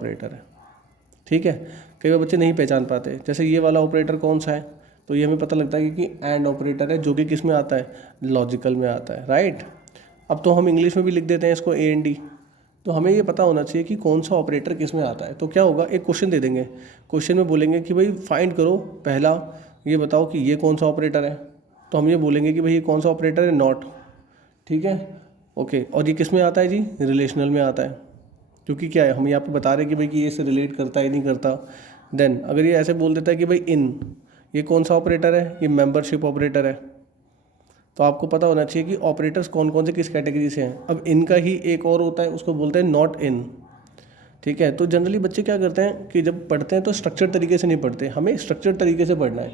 Operator है। ठीक है, कई बार बच्चे नहीं पहचान पाते, जैसे ये वाला ऑपरेटर कौन सा है, तो ये हमें पता लगता है कि एंड ऑपरेटर है, जो कि किस में आता है, लॉजिकल में आता है, राइट। अब तो हम इंग्लिश में भी लिख देते हैं इसको ए एन डी, तो हमें ये पता होना चाहिए कि कौन सा ऑपरेटर किस में आता है। तो क्या होगा, एक क्वेश्चन दे देंगे, क्वेश्चन में बोलेंगे कि भाई फाइंड करो, पहला ये बताओ कि ये कौन सा ऑपरेटर है, तो हम ये बोलेंगे कि भाई ये कौन सा ऑपरेटर है, नॉट। ठीक है, ओके, और ये किस में आता है जी, रिलेशनल में आता है, क्योंकि क्या है, हम यहाँ पे बता रहे हैं कि भाई कि ये इससे रिलेट करता है नहीं करता। देन अगर ये ऐसे बोल देता है कि भाई इन, ये कौन सा ऑपरेटर है, ये मेंबरशिप ऑपरेटर है, तो आपको पता होना चाहिए कि ऑपरेटर्स कौन कौन से किस कैटेगरी से हैं। अब इनका ही एक और होता है, उसको बोलते हैं नॉट इन। ठीक है, तो जनरली बच्चे क्या करते हैं कि जब पढ़ते हैं तो स्ट्रक्चर तरीके से नहीं पढ़ते, हमें स्ट्रक्चर तरीके से पढ़ना है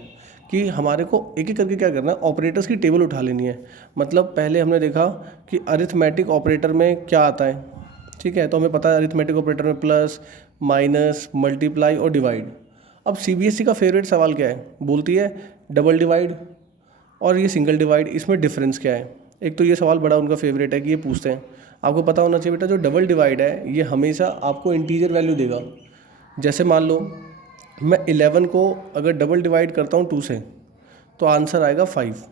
कि हमारे को एक एक करके क्या करना है, ऑपरेटर्स की टेबल उठा लेनी है। मतलब पहले हमने देखा कि अरिथमेटिक ऑपरेटर में क्या आता है। ठीक है, तो हमें पता है अरिथमेटिक ऑपरेटर में प्लस, माइनस, मल्टीप्लाई और डिवाइड। अब सीबीएसई का फेवरेट सवाल क्या है, बोलती है डबल डिवाइड और ये सिंगल डिवाइड, इसमें डिफरेंस क्या है। एक तो ये सवाल बड़ा उनका फेवरेट है कि ये पूछते हैं। आपको पता होना चाहिए बेटा, जो डबल डिवाइड है ये हमेशा आपको इंटीजर वैल्यू देगा। जैसे मान लो मैं 11 को अगर डबल डिवाइड करता हूँ 2 से, तो आंसर आएगा 5।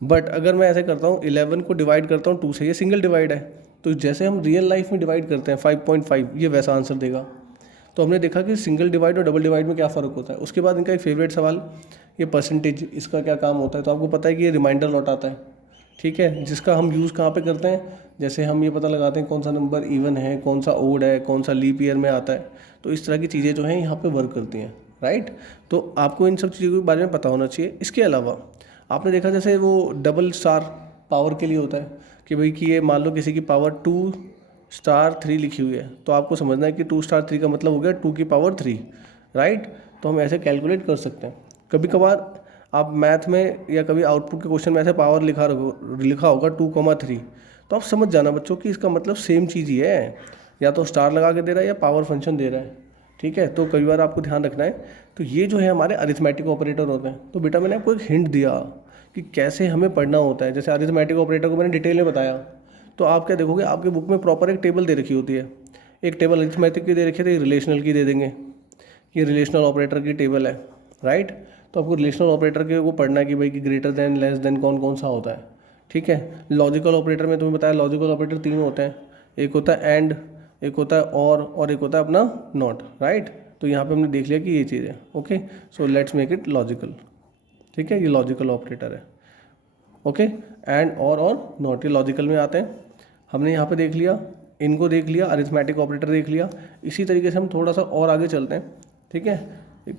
बट अगर मैं ऐसे करता हूँ 11 को डिवाइड करता हूँ 2 से, ये सिंगल डिवाइड है, तो जैसे हम रियल लाइफ में डिवाइड करते हैं 5.5, ये वैसा आंसर देगा। तो हमने देखा कि सिंगल डिवाइड और डबल डिवाइड में क्या फ़र्क होता है। उसके बाद इनका एक फेवरेट सवाल, ये परसेंटेज, इसका क्या काम होता है। तो आपको पता है कि ये रिमाइंडर लौटाता है। ठीक है, जिसका हम यूज़ कहाँ पे करते हैं, जैसे हम ये पता लगाते हैं कौन सा नंबर इवन है, कौन सा ओड है, कौन सा लीप ईयर में आता है। तो इस तरह की चीज़ें जो हैं यहाँ पे वर्क करती हैं, राइट। तो आपको इन सब चीज़ों के बारे में पता होना चाहिए। इसके अलावा आपने देखा जैसे वो डबल स्टार पावर के लिए होता है कि भाई कि ये मान लो किसी की पावर 2*3 लिखी हुई है, तो आपको समझना है कि 2*3 का मतलब हो गया 2 की पावर 3, राइट। तो हम ऐसे कैलकुलेट कर सकते हैं। कभी कभार आप मैथ में या कभी आउटपुट के क्वेश्चन में ऐसे पावर लिखा होगा 2,3, तो आप समझ जाना बच्चों कि इसका मतलब सेम चीज़ ही है, या तो स्टार लगा के दे रहा है या पावर फंक्शन दे रहा है। ठीक है, तो कई बार आपको ध्यान रखना है। तो ये जो है हमारे अरिथमेटिक ऑपरेटर होते हैं। तो बेटा मैंने आपको एक हिंट दिया कि कैसे हमें पढ़ना होता है। जैसे अरिथमेटिक ऑपरेटर को मैंने डिटेल में बताया, तो आप क्या देखोगे, आपके बुक में प्रॉपर एक टेबल दे रखी होती है। एक टेबल अरिथमेटिक की दे रखी है, तो एक रिलेशनल की दे देंगे, ये रिलेशनल ऑपरेटर की टेबल है, राइट। तो आपको रिलेशनल ऑपरेटर के वो पढ़ना है कि भाई कि ग्रेटर देन, लेस देन कौन कौन सा होता है। ठीक है, लॉजिकल ऑपरेटर में तुम्हें बताया लॉजिकल ऑपरेटर 3 होते हैं, एक होता है एंड, एक होता है और एक होता है अपना नॉट, राइट। तो यहाँ पे हमने देख लिया कि ये चीज़ है। Okay, so let's make it logical. ठीक है, ये लॉजिकल ऑपरेटर है। ओके, एंड और नॉट, ये लॉजिकल में आते हैं। हमने यहाँ पे देख लिया, इनको देख लिया, अरिथमेटिक ऑपरेटर देख लिया। इसी तरीके से हम थोड़ा सा और आगे चलते हैं। ठीक है, एक